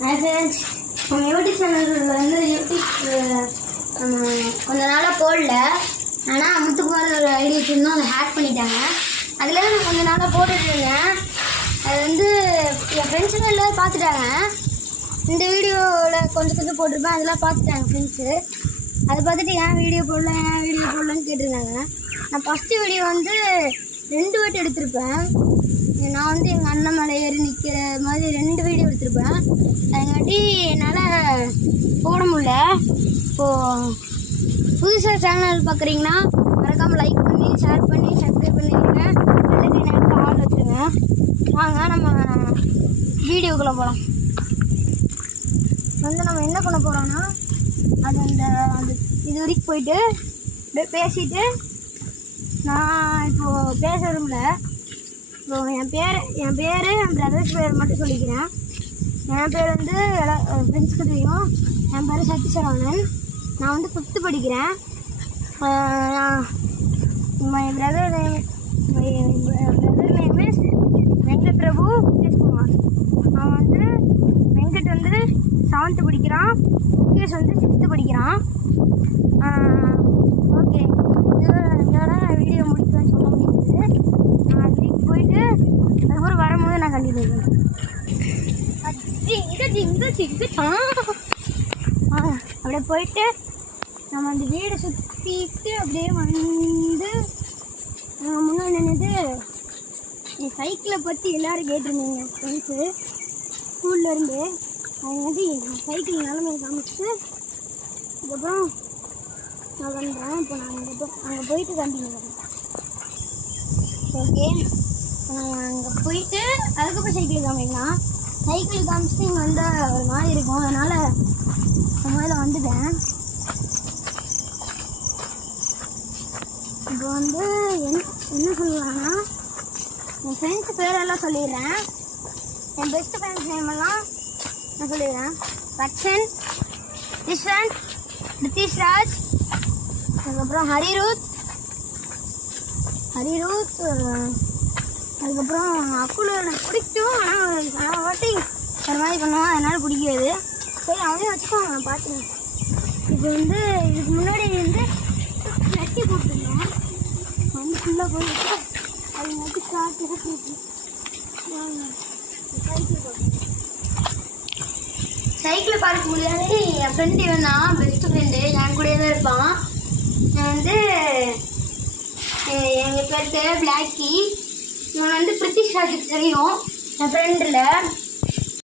Hi friends, நம்ம YouTube சேனலில் வந்து நம்ம கொஞ்ச நாளாக போடல. ஆனால் முத்துக்குமார் ஒரு ஐடி வச்சுருந்தோம், அதை ஹேக் பண்ணிட்டாங்க. அதில் நான் கொஞ்ச நாளாக போட்டுட்டு இருந்தேன். அது வந்து என் ஃப்ரெண்ட்ஸுங்க எல்லோரும் பார்த்துட்டாங்க. இந்த வீடியோவில் கொஞ்சம் போட்டிருப்பேன், அதெல்லாம் பார்த்துட்டாங்க ஃப்ரெண்ட்ஸு. அதை பார்த்துட்டு ஏன் வீடியோ போடலன்னு கேட்டிருந்தாங்க. நான் ஃபஸ்ட்டு வீடியோ வந்து 2 வாட்டி எடுத்திருப்பேன். நான் வந்து எங்கள் அண்ணன் மலை ஏறி நிற்கிற மாதிரி 2 வீடியோ எடுத்திருப்பேன். அதுங்காட்டி என்னால் போட முடியல. இப்போது புதுசாக சேனல் பார்க்குறீங்கன்னா மறக்காமல் லைக் பண்ணி, ஷேர் பண்ணி, சப்ஸ்கிரைப் பண்ணிடுங்க. அடுத்த நேரத்தில் ஆள் வச்சுருங்க. வாங்க நம்ம வீடியோக்குள்ளே போகலாம். வந்து நம்ம என்ன பண்ண போகிறோன்னா, அது அந்த இது வரைக்கும் போயிட்டு பேசிட்டு, நான் இப்போது பேச விரும்பல. இப்போ என் பிரதர்ஸ் பேர் மட்டும் சொல்லிக்கிறேன். என் பேர் வந்து ஃப்ரெண்ட்ஸ்க்கு தெரியும். என் பேர் சத்யசரவணன். நான் வந்து 5th படிக்கிறேன். My brother name is Venkat Prabhu Mukeshkumar. அவன் வந்து வெங்கட் வந்து 7th படிக்கிறான். முகேஷ் வந்து 6th படிக்கிறான். ஓகே, இதோட வீடியோ முடிக்கலாம்னு சொல்ல முடியாது. நான் வீட்டுக்கு போயிட்டு அதுக்கப்புறம் வரும்போது நான் கண்டினியூ பண்ணுறேன். அப்படியே போயிட்டு நம்ம அந்த வீடை சுற்றிட்டு அப்படியே வந்து முன்னாடி நின்றுட்டு என் சைக்கிளை பற்றி எல்லோரும் கேட்டிருந்தீங்க ஃப்ரெண்ட்ஸு ஸ்கூல்லேருந்து. அது வந்து என் சைக்கிள் நிலமையை காமிச்சிட்டு அதுக்கப்புறம் நான் பண்ணுறேன். இப்போ நான் அங்கே போயிட்டு கண்டினியூ பண்ணுறேன். ஓகே, அங்கே போயிட்டு அதுக்கப்புறம் சைக்கிள் காமிக்கலாம். சைக்கிள் காமிச்சிட்டு இங்கே வந்தால் ஒரு மாதிரி இருக்கும். அதனால் முதல்ல வந்துட்டேன். இப்போ வந்து என்ன சொல்லுவாங்கன்னா, என் ஃப்ரெண்ட்ஸ் பேரெல்லாம் சொல்லிடுறேன். என் பெஸ்ட் ஃப்ரெண்ட்ஸ் நேமெல்லாம் நான் சொல்லிடுறேன். ரக்ஷன், ரிஷ்வந்த், ரித்திஷ்ராஜ், அதுக்கப்புறம் ஹரிரூத், அதுக்கப்புறம் அக்குள் எனக்கு பிடிக்கும். ஆனால் வாட்டி ஒரு மாதிரி பண்ணுவான், அதனால் பிடிக்காது. சரி, அவனையும் வச்சுக்கோங்க, நான் பார்த்துருவேன். இப்போ வந்து இதுக்கு முன்னாடி வந்து நட்டி போட்டுருந்தோம். வந்து ஃபுல்லாக போயிட்டு அது நட்டி காட்டு சைக்கிளை பார்க்க முடியாது. என் ஃப்ரெண்டு இவன் தான், பெஸ்ட்டு ஃப்ரெண்டு, என் கூடயே தான் இருப்பான். நான் வந்து எங்கள் பேருக்கு பிளாக்கி. இவன் வந்து பிரித்திஷ்ராஜுக்கு தெரியும், என் ஃப்ரெண்டில்.